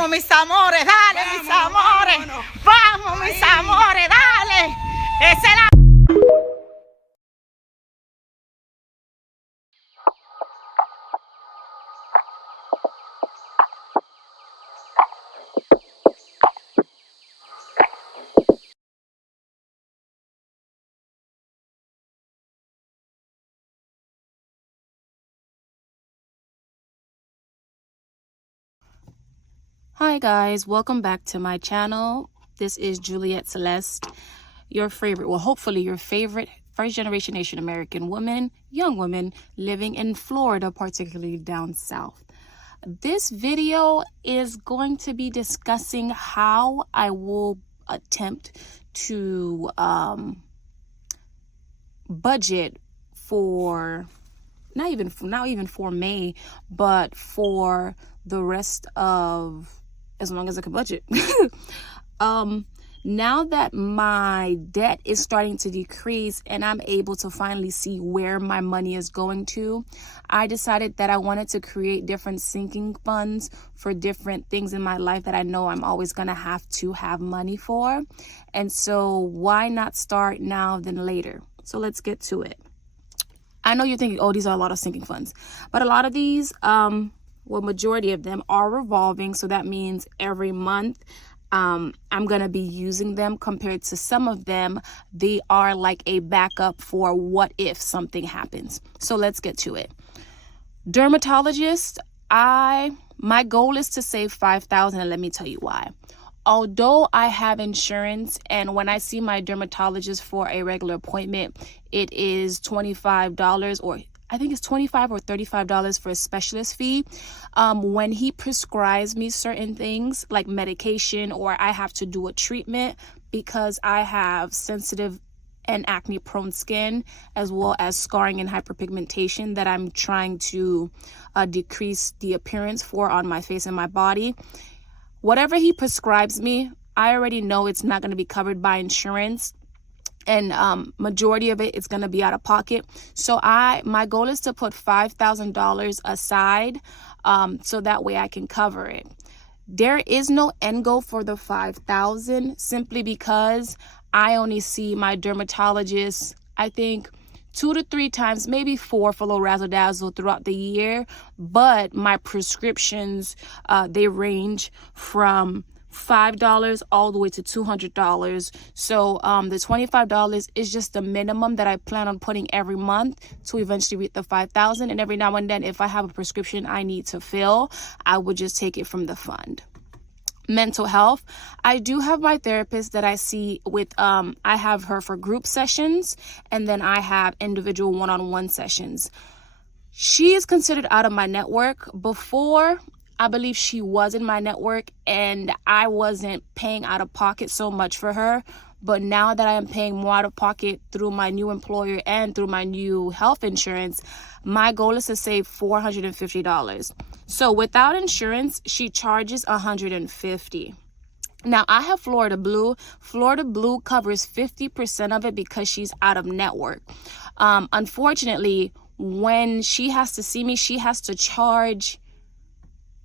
Vamos, mis amores, dale, mis amores. Vamos, mis amores, dale. Esa es la... Hi guys, welcome back to my channel. This is Juliet Celeste, your favorite, well hopefully your favorite first generation Asian American woman, young woman living in Florida, particularly down south. This video is going to be discussing how I will attempt to budget for not even for May, but for the rest of as long as I can budget. Now that my debt is starting to decrease and I'm able to finally see where my money is going to, I decided that I wanted to create different sinking funds for different things in my life that I know I'm always going to have money for. And so why not start now than later? So let's get to it. I know you're thinking, oh, these are a lot of sinking funds, but a lot of these, majority of them are revolving. So that means every month I'm going to be using them, compared to some of them. They are like a backup for what if something happens. So let's get to it. Dermatologist, my goal is to save $5,000, and let me tell you why. Although I have insurance, and when I see my dermatologist for a regular appointment, it is $25, or I think it's $25 or $35 for a specialist fee. When he prescribes me certain things like medication, or I have to do a treatment because I have sensitive and acne prone skin, as well as scarring and hyperpigmentation that I'm trying to decrease the appearance for on my face and my body. Whatever he prescribes me, I already know it's not going to be covered by insurance, and majority of it is going to be out of pocket. So my goal is to put $5,000 aside, so that way I can cover it. There is no end goal for the $5,000, simply because I only see my dermatologist, I think 2 to 3 times, maybe 4 for low razzle dazzle throughout the year. But my prescriptions, they range from $5 all the way to $200. So the $25 is just the minimum that I plan on putting every month to eventually reach the $5,000. And every now and then, if I have a prescription I need to fill, I would just take it from the fund. Mental health, I do have my therapist that I see with, I have her for group sessions, and then I have individual one-on-one sessions. She is considered out of my network. Before, I believe she was in my network and I wasn't paying out of pocket so much for her. But now that I am paying more out of pocket through my new employer and through my new health insurance, my goal is to save $450. So without insurance, she charges $150. Now, I have Florida Blue. Florida Blue covers 50% of it because she's out of network. Unfortunately, when she has to see me, she has to charge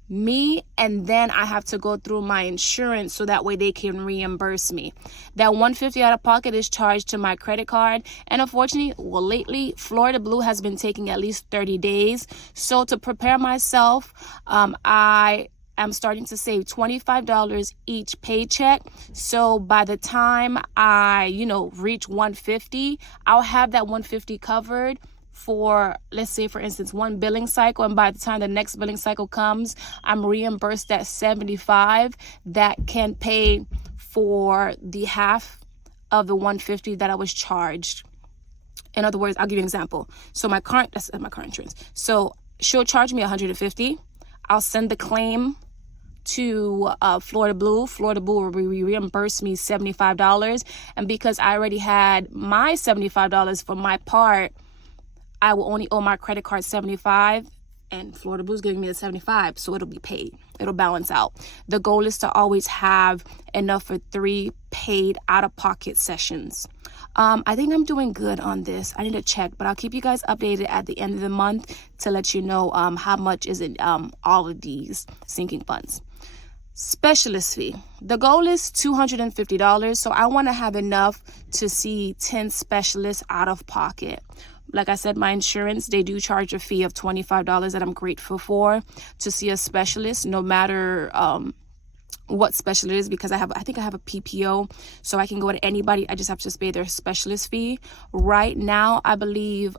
me, and then I have to go through my insurance so that way they can reimburse me. That $150 out of pocket is charged to my credit card, and unfortunately, lately Florida Blue has been taking at least 30 days. So to prepare myself, I am starting to save $25 each paycheck. So by the time I reach $150, I'll have that $150 covered for, let's say, for instance, one billing cycle, and by the time the next billing cycle comes, I'm reimbursed that $75 that can pay for the half of the $150 that I was charged. In other words, I'll give you an example. So that's my car insurance. So she'll charge me $150. I'll send the claim to Florida Blue. Florida Blue will reimburse me $75, and because I already had my $75 for my part, I will only owe my credit card $75, and Florida Blue's giving me the $75, so it'll be paid. It'll balance out. The goal is to always have enough for 3 paid out-of-pocket sessions. I think I'm doing good on this. I need to check, but I'll keep you guys updated at the end of the month to let you know how much is in all of these sinking funds. Specialist fee. The goal is $250, so I want to have enough to see 10 specialists out of pocket. Like I said, my insurance, they do charge a fee of $25 that I'm grateful for to see a specialist, no matter what specialist it is, because I think I have a PPO, so I can go to anybody. I just have to pay their specialist fee. Right now, I believe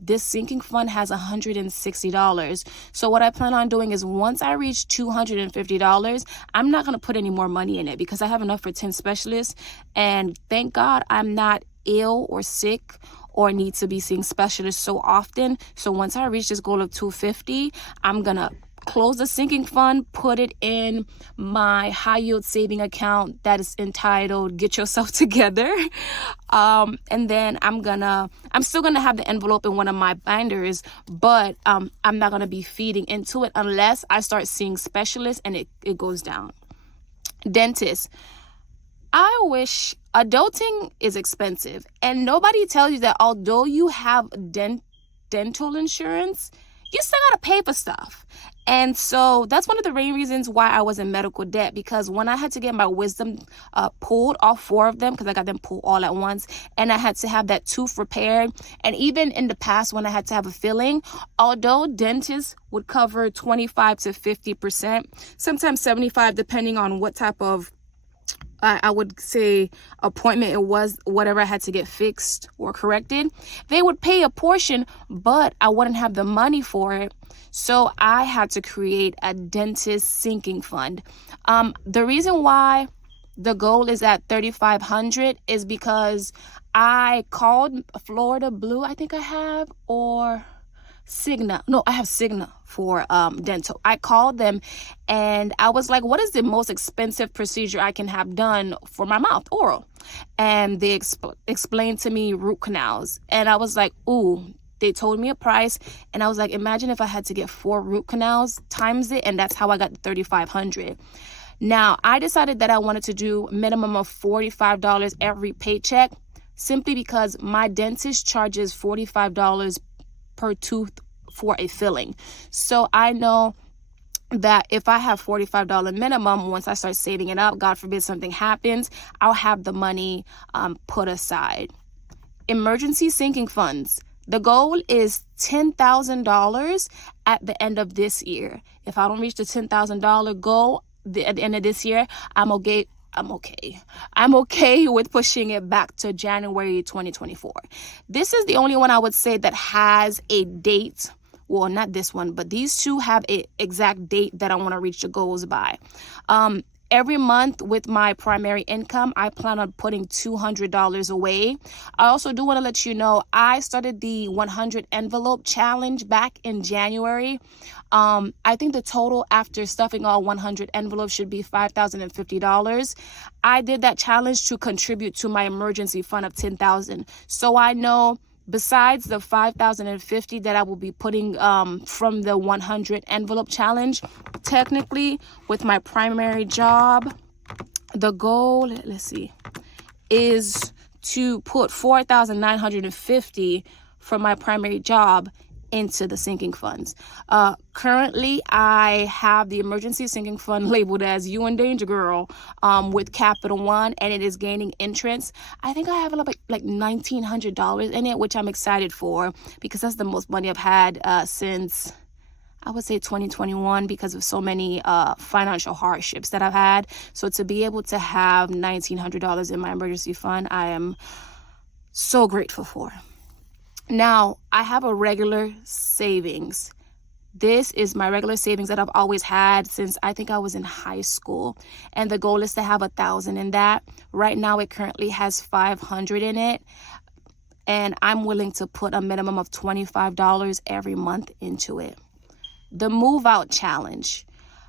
this sinking fund has $160. So what I plan on doing is, once I reach $250, I'm not going to put any more money in it because I have enough for 10 specialists. And thank God I'm not ill or sick or need to be seeing specialists so often. So once I reach this goal of $250, I'm going to close the sinking fund, put it in my high yield saving account that is entitled Get Yourself Together. And then I'm still gonna have the envelope in one of my binders, but I'm not gonna be feeding into it unless I start seeing specialists and it goes down. Dentist. I wish adulting is expensive, and nobody tells you that although you have dental insurance, you still gotta pay for stuff. And so that's one of the main reasons why I was in medical debt, because when I had to get my wisdom pulled, all 4 of them, because I got them pulled all at once, and I had to have that tooth repaired. And even in the past, when I had to have a filling, although dentists would cover 25 to 50%, sometimes 75, depending on what type of I would say appointment it was, whatever I had to get fixed or corrected, they would pay a portion, but I wouldn't have the money for it. So I had to create a dentist sinking fund. The reason why the goal is at $3,500 is because I called Florida Blue, I think I have, or Cigna. No, I have Cigna for dental. I called them and I was like, what is the most expensive procedure I can have done for my mouth, oral? And they explained to me root canals. And I was like, ooh, they told me a price. And I was like, imagine if I had to get 4 root canals times it. And that's how I got the $3,500. Now, I decided that I wanted to do a minimum of $45 every paycheck, simply because my dentist charges $45 per tooth for a filling. So I know that if I have $45 minimum, once I start saving it up, God forbid something happens, I'll have the money put aside. Emergency sinking funds. The goal is $10,000 at the end of this year. If I don't reach the $10,000 goal at the end of this year, I'm okay with pushing it back to January 2024. This is the only one I would say that has a date. Well, not this one, but these 2 have an exact date that I want to reach the goals by. Every month with my primary income, I plan on putting $200 away. I also do want to let you know, I started the 100 envelope challenge back in January. I think the total after stuffing all 100 envelopes should be $5,050. I did that challenge to contribute to my emergency fund of $10,000. So I know, besides the $5,050 that I will be putting from the 100 envelope challenge, technically with my primary job, the goal, let's see, is to put $4,950 from my primary job into the sinking funds. Currently, I have the emergency sinking fund labeled as You in Danger Girl with Capital One, and it is gaining interest. I think I have like $1,900 in it, which I'm excited for because that's the most money I've had since, I would say, 2021, because of so many financial hardships that I've had. So to be able to have $1,900 in my emergency fund, I am so grateful for. Now, I have a regular savings. This is my regular savings that I've always had since I think I was in high school. And the goal is to have 1,000 in that. Right now, it currently has 500 in it. And I'm willing to put a minimum of $25 every month into it. The move out challenge.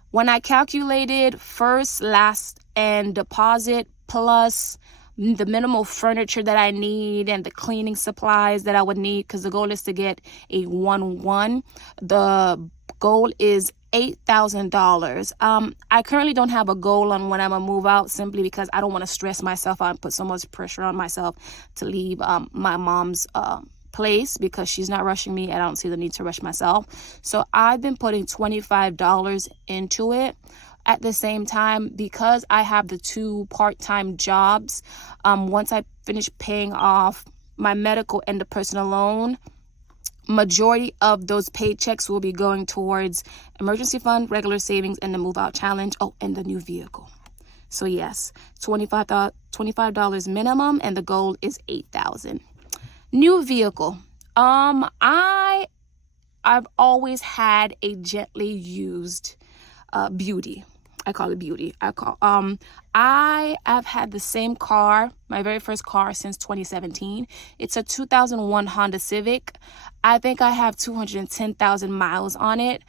When I calculated first, last, and deposit plus the minimal furniture that I need and the cleaning supplies that I would need, because the goal is to get a 1-1. The goal is $8,000. I currently don't have a goal on when I'm gonna move out, simply because I don't want to stress myself out and put so much pressure on myself to leave my mom's place, because she's not rushing me. I don't see the need to rush myself. So I've been putting $25 into it. At the same time, because I have the 2 part-time jobs, once I finish paying off my medical and the personal loan, majority of those paychecks will be going towards emergency fund, regular savings, and the move out challenge. Oh, and the new vehicle. So yes, $25 minimum, and the goal is $8,000. New vehicle. I've always had a gently used Beauty. I call it Beauty. I have had the same car, my very first car, since 2017. It's a 2001 Honda Civic. I think I have 210,000 miles on it.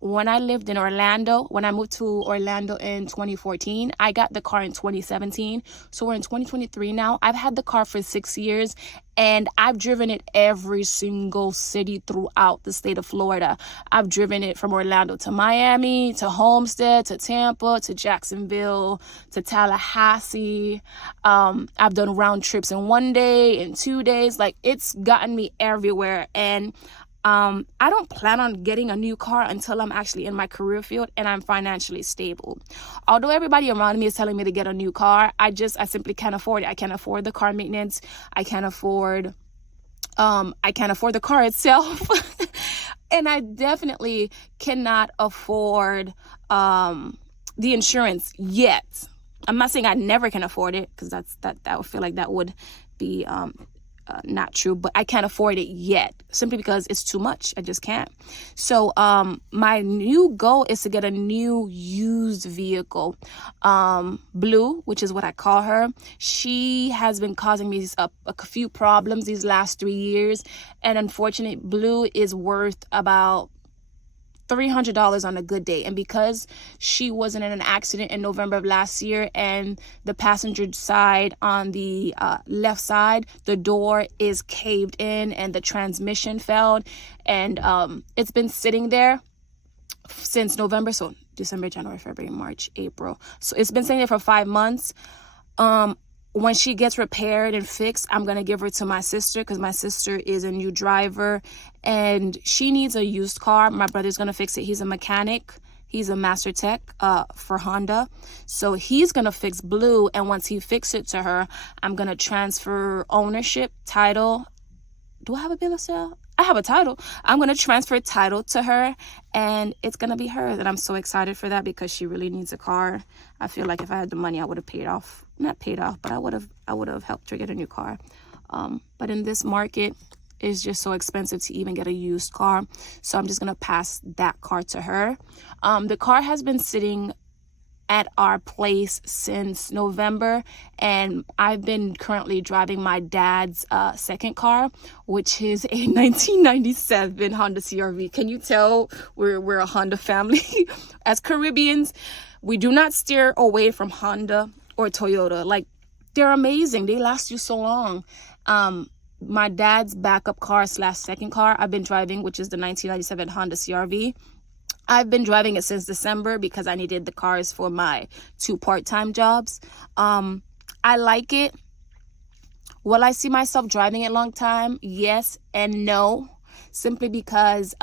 When I lived in Orlando, when I moved to Orlando in 2014, I got the car in 2017. So we're in 2023 now. I've had the car for 6 years, and I've driven it every single city throughout the state of Florida. I've driven it from Orlando to Miami, to Homestead, to Tampa, to Jacksonville, to Tallahassee. I've done round trips in 1 day, in 2 days. Like, it's gotten me everywhere. And I don't plan on getting a new car until I'm actually in my career field and I'm financially stable. Although everybody around me is telling me to get a new car, I simply can't afford it. I can't afford the car maintenance. I can't afford the car itself. And I definitely cannot afford the insurance yet. I'm not saying I never can afford it, because that would feel like that would be not true, but I can't afford it yet, simply because it's too much. I just can't. So my new goal is to get a new used vehicle. Blue, which is what I call her, she has been causing me a few problems these last 3 years, and unfortunately, Blue is worth about $300 on a good day. And because she wasn't in an accident in November of last year, and the passenger side on the left side, the door is caved in and the transmission failed, and it's been sitting there since November. So December, January, February, March, April. So it's been sitting there for 5 months. When she gets repaired and fixed, I'm going to give her to my sister, because my sister is a new driver and she needs a used car. My brother's going to fix it. He's a mechanic. He's a master tech for Honda. So he's going to fix Blue. And once he fixes it to her, I'm going to transfer ownership, title. Do I have a bill of sale? I have a title. I'm going to transfer title to her, and it's going to be hers. And I'm so excited for that, because she really needs a car. I feel like if I had the money, I would have not paid off, but I would have helped her get a new car. But in this market, it's just so expensive to even get a used car. So I'm just going to pass that car to her. The car has been sitting at our place since November, and I've been currently driving my dad's second car, which is a 1997 Honda CR-V. Can you tell we're a Honda family? As Caribbeans, we do not steer away from Honda or Toyota. Like, they're amazing. They last you so long. My dad's backup car / second car I've been driving, which is the 1997 Honda CR-V. I've been driving it since December because I needed the cars for my 2 part-time jobs. I like it. Will I see myself driving it long time? Yes and no. Simply because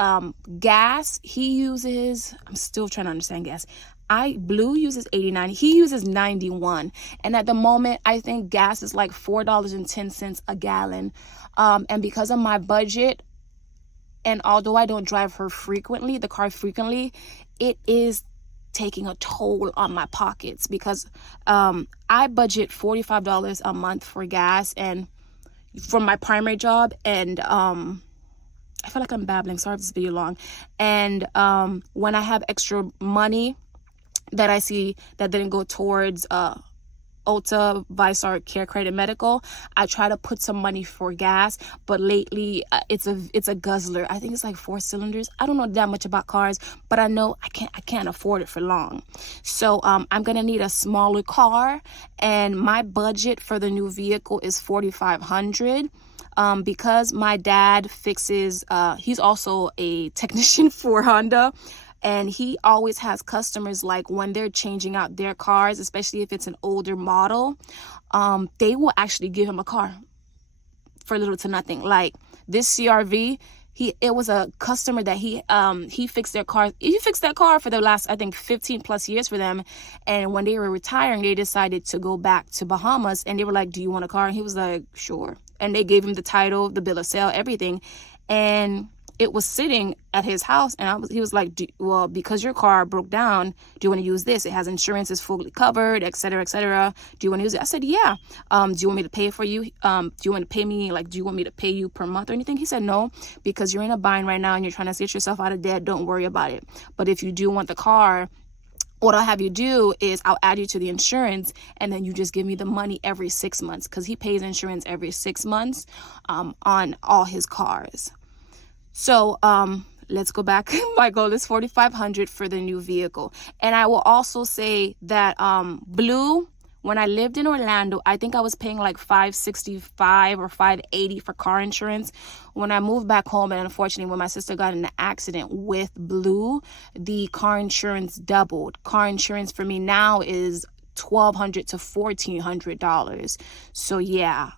gas, he uses, I'm still trying to understand gas. Blue uses 89. He uses 91. And at the moment, I think gas is like $4.10 a gallon. And because of my budget, and although I don't drive the car frequently, it is taking a toll on my pockets, because I budget $45 a month for gas and for my primary job. And I feel like I'm babbling, sorry if this video long. And when I have extra money that I see that didn't go towards Ulta, ViStar, Care Credit, Medical, I try to put some money for gas. But lately, it's a guzzler. I think it's like 4 cylinders. I don't know that much about cars, but I know I can't afford it for long. So I'm gonna need a smaller car, and my budget for the new vehicle is $4,500. Because my dad fixes, he's also a technician for Honda. And he always has customers, like when they're changing out their cars, especially if it's an older model, they will actually give him a car for little to nothing. Like this CR-V, it was a customer that he fixed their car. He fixed that car for the last, I think, 15 plus years for them. And when they were retiring, they decided to go back to Bahamas, and they were like, do you want a car? And he was like, sure. And they gave him the title, the bill of sale, everything. And it was sitting at his house, and he was like, well, because your car broke down, do you want to use this? It has insurance, it's fully covered, etc., etc. Do you want to use it? I said, yeah. Do you want me to pay for you? Do you want to pay me, like, do you want me to pay you per month or anything? He said, no, because you're in a bind right now and you're trying to get yourself out of debt. Don't worry about it. But if you do want the car, what I'll have you do is I'll add you to the insurance, and then you just give me the money every 6 months, because he pays insurance every 6 months on all his cars. So let's go back. My goal is $4,500 for the new vehicle. And I will also say that Blue, when I lived in Orlando, I think I was paying like $565 or $580 for car insurance. When I moved back home, and unfortunately when my sister got in an accident with Blue, the car insurance doubled. Car insurance for me now is $1,200 to $1,400. So yeah,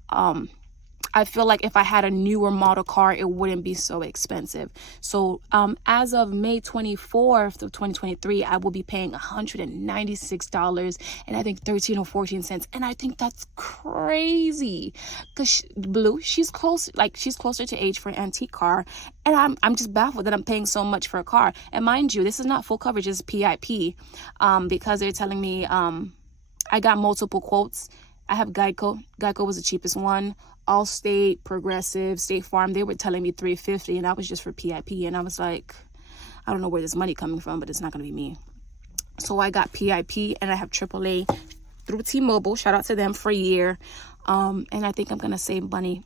I feel like if I had a newer model car, it wouldn't be so expensive. So as of May 24th of 2023, I will be paying $196 and I think 13 or 14 cents. And I think that's crazy, because Blue, she's closer to age for an antique car. And I'm just baffled that I'm paying so much for a car. And mind you, this is not full coverage, it's PIP, because they're telling me I got multiple quotes. I have Geico. Geico was the cheapest one. Allstate, Progressive, State Farm, they were telling me $350, and that was just for PIP. And I was like, I don't know where this money coming from, but it's not going to be me. So I got PIP, and I have AAA through T-Mobile. Shout out to them for a year. And I think I'm going to save money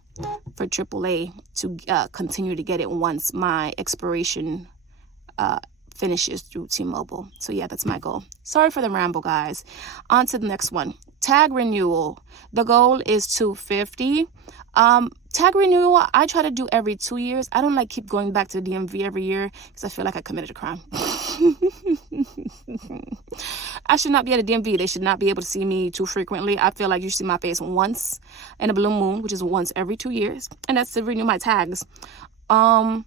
for AAA to continue to get it once my expiration finishes through T-Mobile. So yeah, that's my goal. Sorry for the ramble, guys. On to the next one. Tag renewal. The goal is $250. Tag renewal, I try to do every 2 years. I don't like keep going back to the DMV every year because I feel like I committed a crime. I should not be at a DMV. They should not be able to see me too frequently. I feel like you should see my face once in a blue moon, which is once every 2 years. And that's to renew my tags. I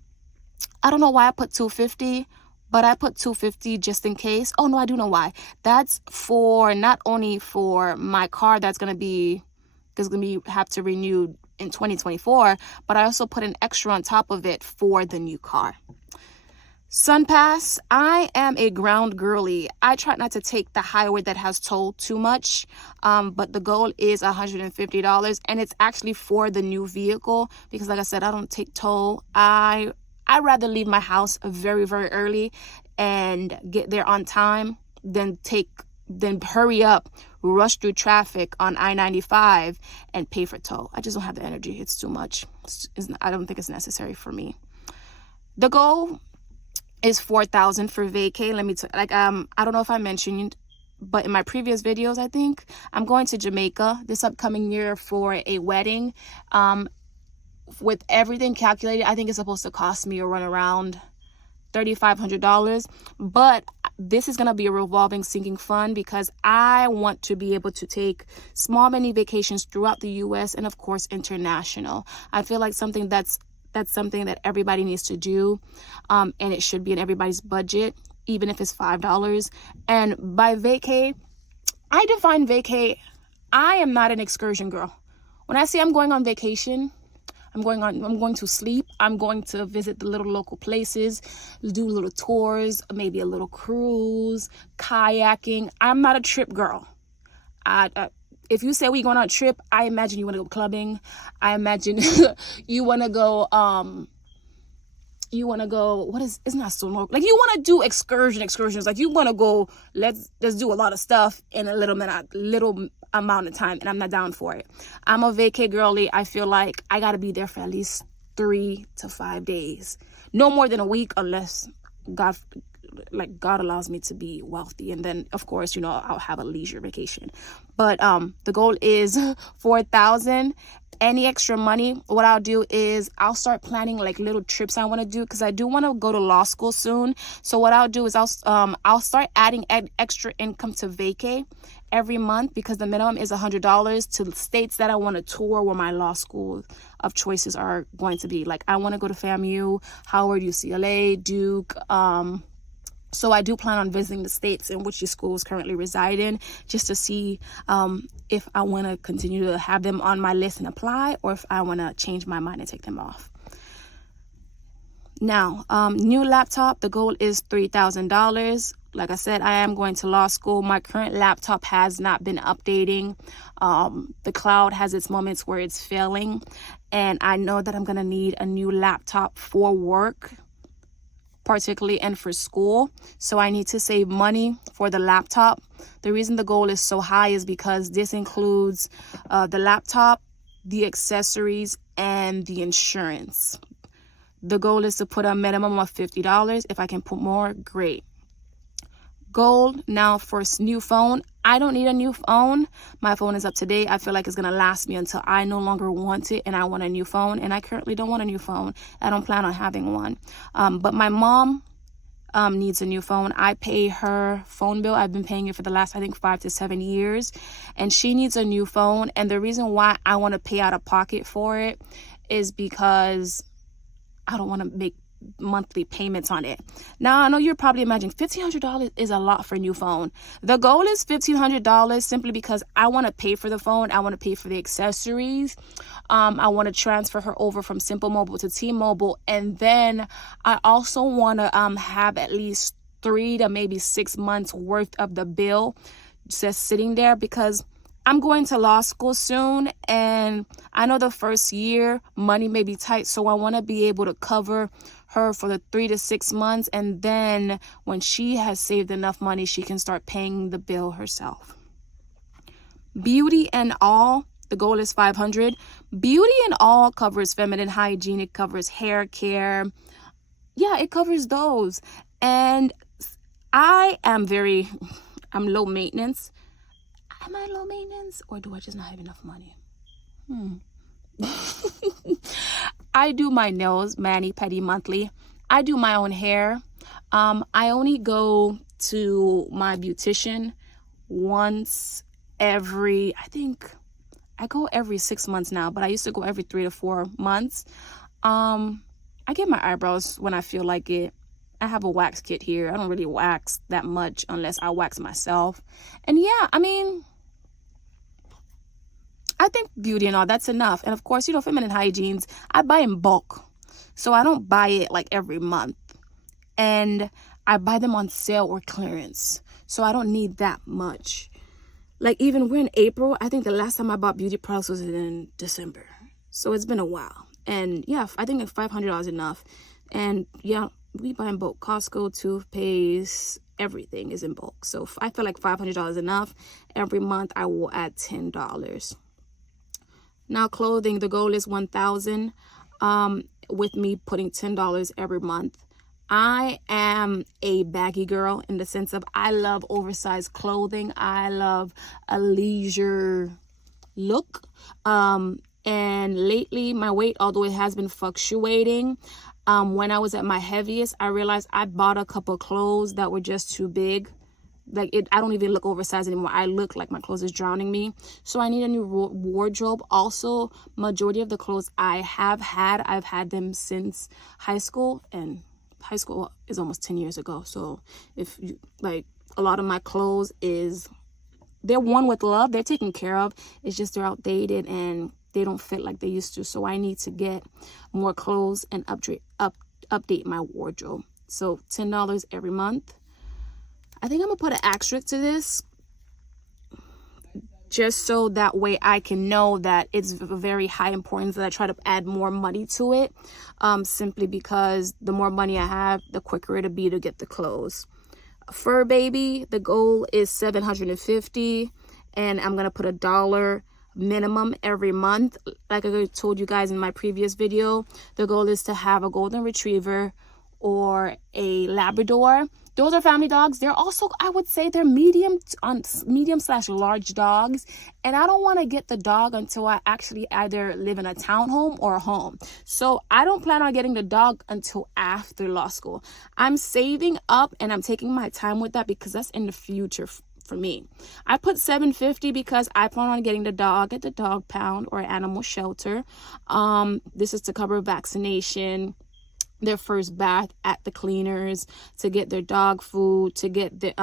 don't know why I put $250. But I put $250 just in case. Oh, no, I do know why. That's for not only for my car that's going to have to renew in 2024, but I also put an extra on top of it for the new car. SunPass, I am a ground girly. I try not to take the highway that has toll too much, but the goal is $150, and it's actually for the new vehicle because, like I said, I don't take toll. I'd rather leave my house very, very early and get there on time than hurry up, rush through traffic on I-95 and pay for toll. I just don't have the energy. It's too much. I don't think it's necessary for me. The goal is $4,000 for vacay. I don't know if I mentioned, but in my previous videos, I think I'm going to Jamaica this upcoming year for a wedding. With everything calculated, I think it's supposed to cost me around $3,500. But this is going to be a revolving sinking fund because I want to be able to take small mini vacations throughout the U.S. and, of course, international. I feel like that's something that everybody needs to do, and it should be in everybody's budget, even if it's $5. And by vacay, I define vacay, I am not an excursion girl. When I say I'm going on vacation, I'm going to sleep. I'm going to visit the little local places, do little tours, maybe a little cruise, kayaking. I'm not a trip girl. If you say we're going on a trip, I imagine you want to go clubbing. I imagine you want to go, it's not so long. Like you want to do excursions. Like you want to go, let's do a lot of stuff in a little amount of time, and I'm not down for it. I'm a vacay girly. I feel like I got to be there for at least 3 to 5 days. No more than a week unless God like God allows me to be wealthy, and then of course, you know, I'll have a leisure vacation. But the goal is 4,000. Any extra money, what I'll do is I'll start planning like little trips I want to do, because I do want to go to law school soon. So what I'll do is I'll start adding extra income to vacay every month, because the minimum is $100 to states that I want to tour, where my law school of choices are going to be. Like I want to go to FAMU, Howard, UCLA, Duke. So I do plan on visiting the states in which these schools currently reside in, just to see if I want to continue to have them on my list and apply, or if I want to change my mind and take them off. Now, new laptop, the goal is $3,000. Like I said, I am going to law school. My current laptop has not been updating. The cloud has its moments where it's failing, and I know that I'm going to need a new laptop for work, particularly, and for school. So I need to save money for the laptop. The reason the goal is so high is because this includes the laptop, the accessories, and the insurance. The goal is to put a minimum of $50. If I can put more, great. Goal now for new phone. I don't need a new phone. My phone is up to date. I feel like it's going to last me until I no longer want it and I want a new phone. And I currently don't want a new phone. I don't plan on having one. But my mom needs a new phone. I pay her phone bill. I've been paying it for the last, I think, 5 to 7 years. And she needs a new phone. And the reason why I want to pay out of pocket for it is because I don't want to make monthly payments on it. Now, I know you're probably imagining $1,500 is a lot for a new phone. The goal is $1,500 simply because I want to pay for the phone. I want to pay for the accessories. I want to transfer her over from Simple Mobile to T-Mobile. And then I also want to have at least 3 to maybe 6 months worth of the bill just sitting there, because I'm going to law school soon, and I know the first year money may be tight, so I want to be able to cover her for the 3 to 6 months, and then when she has saved enough money, she can start paying the bill herself. Beauty and All, the goal is $500. Beauty and All covers feminine hygiene, it covers hair care. Yeah, it covers those. And I'm low maintenance. Am I low maintenance, or do I just not have enough money? I do my nails, mani-pedi monthly. I do my own hair. I only go to my beautician once every, I go every 6 months now, but I used to go every 3 to 4 months. I get my eyebrows when I feel like it. I have a wax kit here. I don't really wax that much unless I wax myself. And yeah, I mean, I think Beauty and All, that's enough. And of course, you know, feminine hygienes, I buy in bulk. So I don't buy it like every month. And I buy them on sale or clearance. So I don't need that much. Like even we're in April. I think the last time I bought beauty products was in December. So it's been a while. And yeah, I think $500 is enough. And yeah, we buy in bulk. Costco, toothpaste, everything is in bulk. So I feel like $500 is enough. Every month I will add $10. Now clothing, the goal is $1,000, with me putting $10 every month. I am a baggy girl in the sense of I love oversized clothing. I love a leisure look. And lately my weight, although it has been fluctuating, when I was at my heaviest, I realized I bought a couple clothes that were just too big. Like I don't even look oversized anymore. I look like my clothes is drowning me. So I need a new wardrobe. Also, majority of the clothes I've had them since high school, and high school is almost 10 years ago. So if you like, a lot of my clothes they're worn with love. They're taken care of. It's just they're outdated and they don't fit like they used to. So I need to get more clothes and update my wardrobe. So $10 every month. I think I'm going to put an asterisk to this, just so that way I can know that it's very high importance that I try to add more money to it, simply because the more money I have, the quicker it'll be to get the clothes. Fur baby, the goal is $750, and I'm going to put $1 minimum every month. Like I told you guys in my previous video, the goal is to have a golden retriever or a Labrador. Those are family dogs. They're also, I would say, they're medium/large dogs. And I don't want to get the dog until I actually either live in a townhome or a home. So I don't plan on getting the dog until after law school. I'm saving up and I'm taking my time with that because that's in the future for me. I put $750 because I plan on getting the dog at the dog pound or animal shelter. This is to cover vaccination, their first bath at the cleaners, to get their dog food, to get the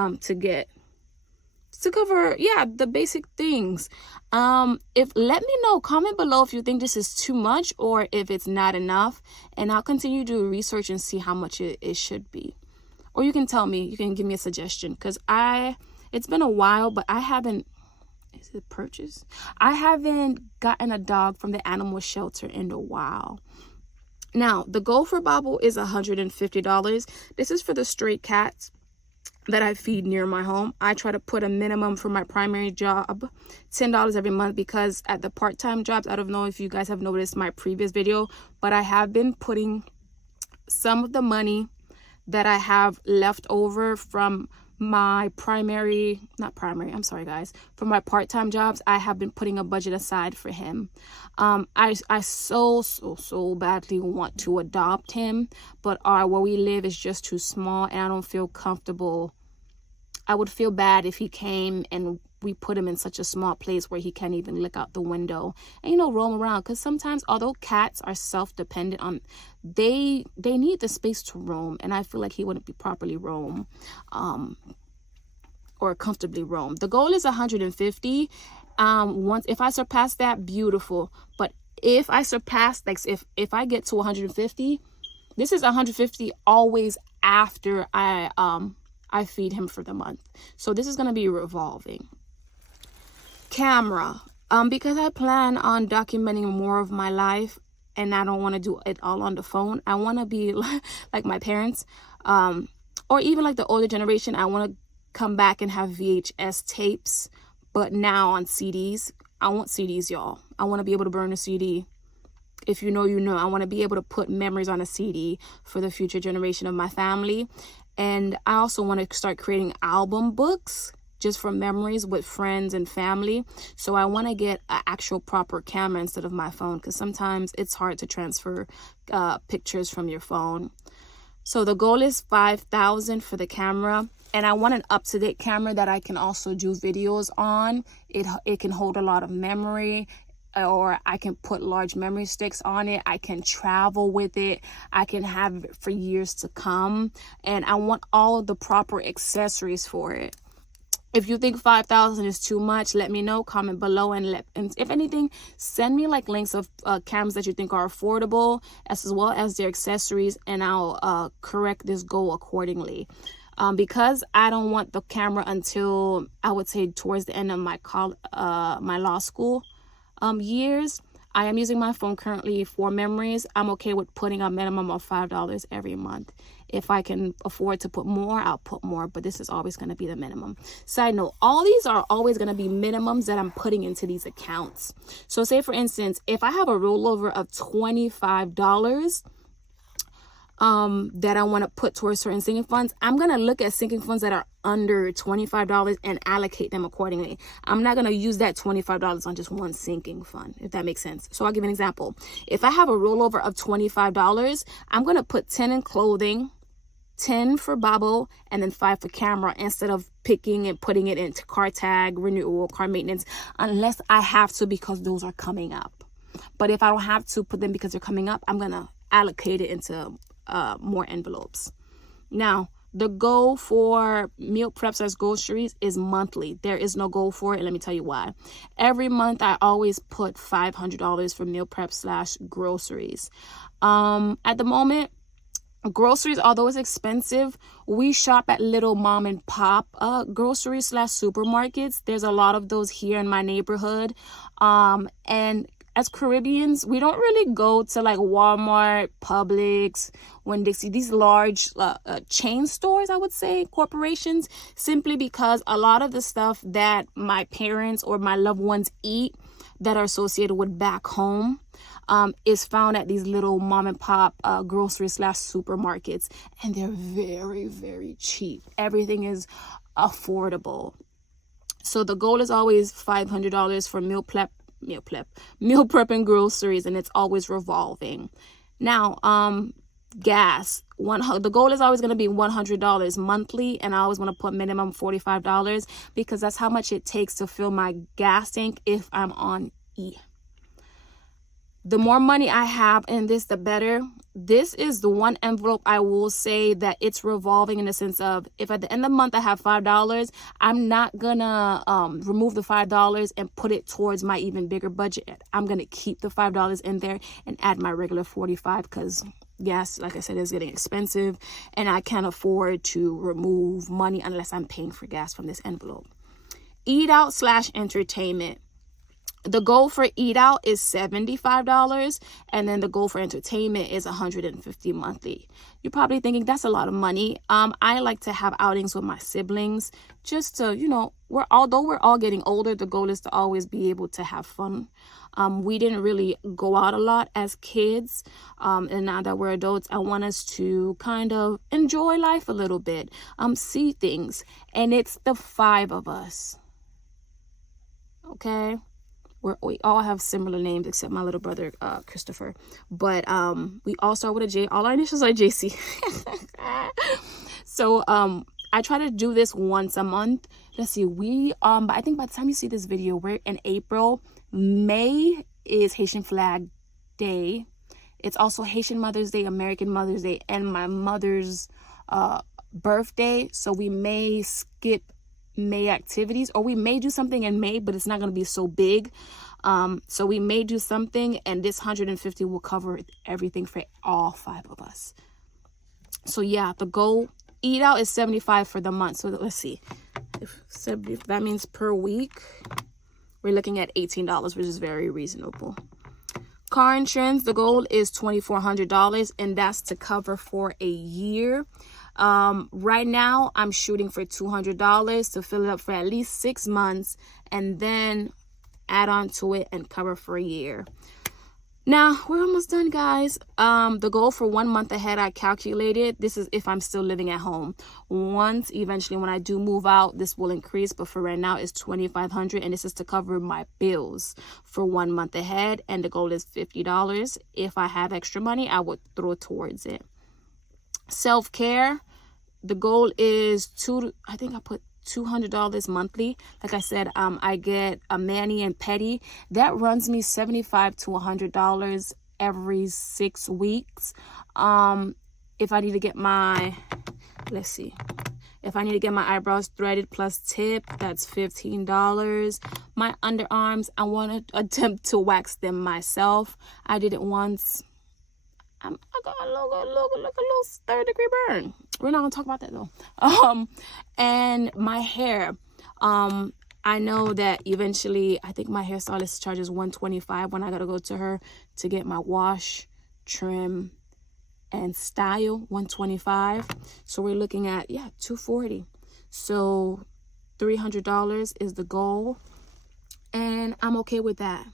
to cover the basic things. Let me know, comment below if you think this is too much or if it's not enough, and I'll continue to do research and see how much it should be. Or you can tell me, you can give me a suggestion, because it's been a while, but I haven't gotten a dog from the animal shelter in a while. Now, the goal for Bobble is $150. This is for the stray cats that I feed near my home. I try to put a minimum for my primary job, $10 every month, because at the part-time jobs, I don't know if you guys have noticed my previous video, but I have been putting some of the money that I have left over from my from my part-time jobs. I have been putting a budget aside for him. I so badly want to adopt him, but where we live is just too small and I don't feel comfortable. I would feel bad if he came and we put him in such a small place where he can't even look out the window and roam around, because sometimes, although cats are self-dependent they need the space to roam, and I feel like he wouldn't be properly roam or comfortably roam. The goal is $150. If I surpass that, beautiful, but if I surpass, like if I get to $150, this is $150 always after I feed him for the month. So this is going to be revolving. Camera, because I plan on documenting more of my life and I don't want to do it all on the phone. I want to be like my parents, or even like the older generation. I want to come back and have VHS tapes, but now on CDs. I want CDs, y'all. I want to be able to burn a CD. If you know, you know. I want to be able to put memories on a CD for the future generation of my family. And I also want to start creating album books just for memories with friends and family. So I want to get an actual proper camera instead of my phone, because sometimes it's hard to transfer pictures from your phone. So the goal is $5,000 for the camera. And I want an up-to-date camera that I can also do videos on. It can hold a lot of memory, or I can put large memory sticks on it. I can travel with it. I can have it for years to come. And I want all of the proper accessories for it. If you think $5,000 is too much, let me know. Comment below, and if anything, send me like links of cameras that you think are affordable, as well as their accessories, and I'll correct this goal accordingly. Because I don't want the camera until I would say towards the end of my law school years. I am using my phone currently for memories. I'm okay with putting a minimum of $5 every month. If I can afford to put more, I'll put more, but this is always going to be the minimum. Side note, all these are always going to be minimums that I'm putting into these accounts. So say, for instance, if I have a rollover of $25 that I want to put towards certain sinking funds, I'm going to look at sinking funds that are under $25 and allocate them accordingly. I'm not going to use that $25 on just one sinking fund, if that makes sense. So I'll give an example. If I have a rollover of $25, I'm going to put 10 in clothing, 10 for Bobble, and then 5 for camera, instead of picking and putting it into car tag, renewal, car maintenance, unless I have to, because those are coming up. But if I don't have to put them because they're coming up, I'm going to allocate it into more envelopes. Now, the goal for meal preps as groceries is monthly. There is no goal for it. Let me tell you why. Every month, I always put $500 for meal prep / groceries. At the moment, groceries, although it's expensive, we shop at little mom and pop groceries / supermarkets. There's a lot of those here in my neighborhood. And as Caribbeans, we don't really go to like Walmart, Publix, Winn-Dixie, these large chain stores, I would say, corporations, simply because a lot of the stuff that my parents or my loved ones eat that are associated with back home is found at these little mom and pop grocery / supermarkets, and they're very, very cheap. Everything is affordable. So the goal is always $500 for meal prep and groceries, and it's always revolving. Now, gas, the goal is always going to be $100 monthly, and I always want to put minimum $45 because that's how much it takes to fill my gas tank if I'm on E. The more money I have in this, the better. This is the one envelope I will say that it's revolving, in the sense of, if at the end of the month I have $5, I'm not gonna remove the $5 and put it towards my even bigger budget. I'm gonna keep the $5 in there and add my regular $45, because gas, like I said, is getting expensive, and I can't afford to remove money unless I'm paying for gas from this envelope. Eat out / entertainment. The goal for eat out is $75, and then the goal for entertainment is $150 monthly. You're probably thinking that's a lot of money. I like to have outings with my siblings, just to, although we're all getting older, the goal is to always be able to have fun. We didn't really go out a lot as kids, and now that we're adults, I want us to kind of enjoy life a little bit, see things, and it's the 5 of us. Okay. We all have similar names except my little brother, Christopher. But we all start with a J. All our initials are JC. So I try to do this once a month. Let's see. I think by the time you see this video, we're in April. May is Haitian Flag Day. It's also Haitian Mother's Day, American Mother's Day, and my mother's birthday. So we may skip May activities, or we may do something in May, but it's not going to be so big. So we may do something, and this $150 will cover everything for all 5 of us. So yeah, the goal eat out is $75 for the month. So let's see, if that means per week, we're looking at $18, which is very reasonable. Car insurance, the goal is $2,400, and that's to cover for a year. Right now I'm shooting for $200 to fill it up for at least 6 months, and then add on to it and cover for a year. Now we're almost done, guys. The goal for 1 month ahead, I calculated, this is if I'm still living at home. Once eventually when I do move out, this will increase, but for right now it's $2,500, and this is to cover my bills for 1 month ahead, and the goal is $50. If I have extra money, I would throw towards it. Self-care, the goal is I think I put $200 monthly. Like I said, I get a mani and pedi. That runs me $75 to $100 every 6 weeks. If I need to get my eyebrows threaded plus tip, that's $15. My underarms, I want to attempt to wax them myself. I did it once. I got a little 3rd-degree burn. We're not gonna talk about that though. And my hair, I know that eventually, I think my hairstylist charges $125 when I gotta go to her to get my wash, trim, and style. $125. So we're looking at $240. So $300 is the goal, and I'm okay with that.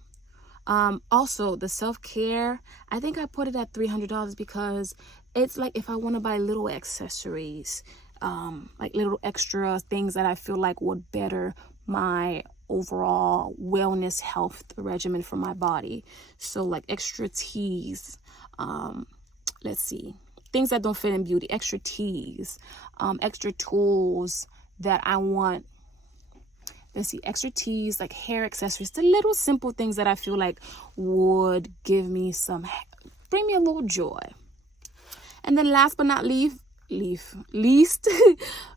Also the self-care, I think I put it at $300 because it's like if I want to buy little accessories, like little extra things that I feel like would better my overall wellness health regimen for my body. So like extra teas, let's see, things that don't fit in beauty, extra teas, extra tools that I want. Let's see, extra teas, like hair accessories, the little simple things that I feel like would bring me a little joy. And then last but not least,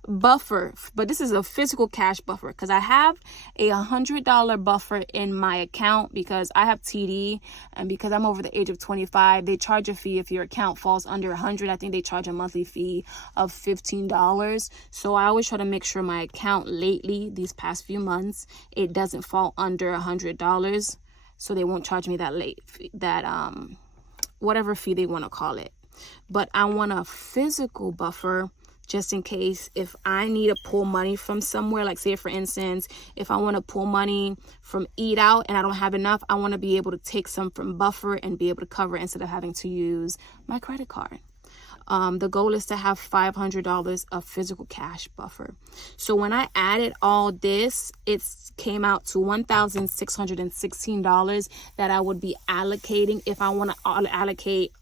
buffer. But this is a physical cash buffer, because I have a $100 buffer in my account because I have TD, and because I'm over the age of 25, they charge a fee if your account falls under 100. I think they charge a monthly fee of $15. So I always try to make sure my account lately, these past few months, it doesn't fall under $100, so they won't charge me whatever fee they want to call it. But I want a physical buffer just in case if I need to pull money from somewhere, like say for instance, if I want to pull money from Eat Out and I don't have enough, I want to be able to take some from Buffer and be able to cover instead of having to use my credit card. The goal is to have $500 of physical cash buffer. So when I added all this, it came out to $1,616 that I would be allocating if I want to allocate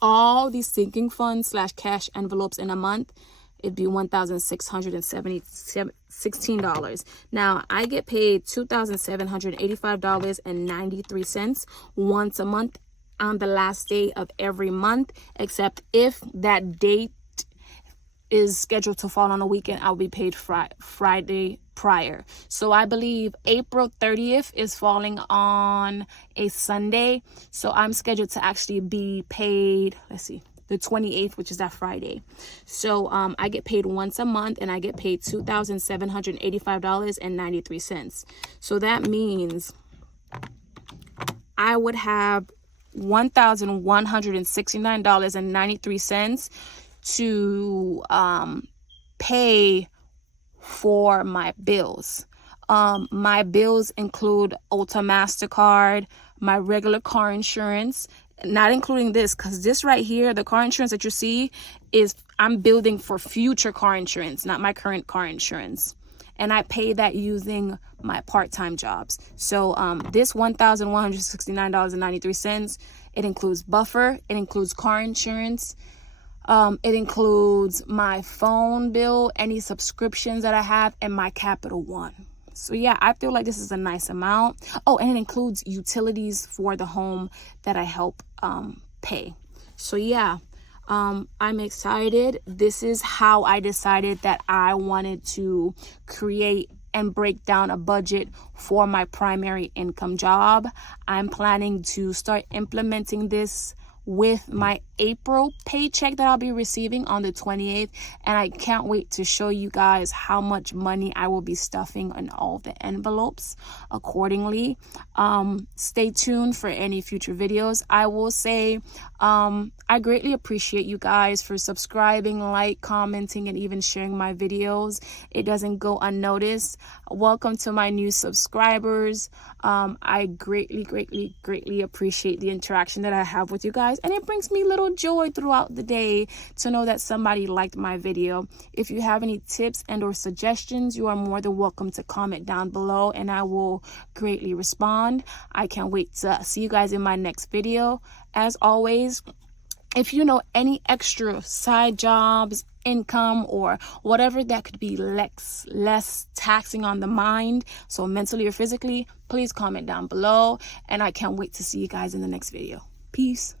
all these sinking funds / cash envelopes in a month. It'd be $1,616. Now I get paid $2,785.93 once a month on the last day of every month, except if that date is scheduled to fall on a weekend, I'll be paid Friday prior. So I believe April 30th is falling on a Sunday, so I'm scheduled to actually be paid, let's see, the 28th, which is that Friday. So I get paid once a month, and I get paid $2,785.93. So that means I would have $1,169.93 to pay for my bills. My bills include Ulta MasterCard, my regular car insurance, not including this, because this right here, the car insurance that you see, is I'm building for future car insurance, not my current car insurance. And I pay that using my part-time jobs. So this $1,169.93, it includes Buffer, it includes car insurance, it includes my phone bill, any subscriptions that I have, and my Capital One. So yeah, I feel like this is a nice amount. Oh, and it includes utilities for the home that I help pay. So yeah, I'm excited. This is how I decided that I wanted to create and break down a budget for my primary income job. I'm planning to start implementing this with my April paycheck that I'll be receiving on the 28th, and I can't wait to show you guys how much money I will be stuffing in all the envelopes accordingly. Stay tuned for any future videos. I will say I greatly appreciate you guys for subscribing, commenting, and even sharing my videos. It doesn't go unnoticed. Welcome to my new subscribers. I greatly appreciate the interaction that I have with you guys, and it brings me little joy throughout the day to know that somebody liked my video. If you have any tips and or suggestions, you are more than welcome to comment down below, and I will greatly respond. I can't wait to see you guys in my next video. As always, if you know any extra side jobs, income, or whatever that could be less taxing on the mind, so mentally or physically, please comment down below, and I can't wait to see you guys in the next video. Peace.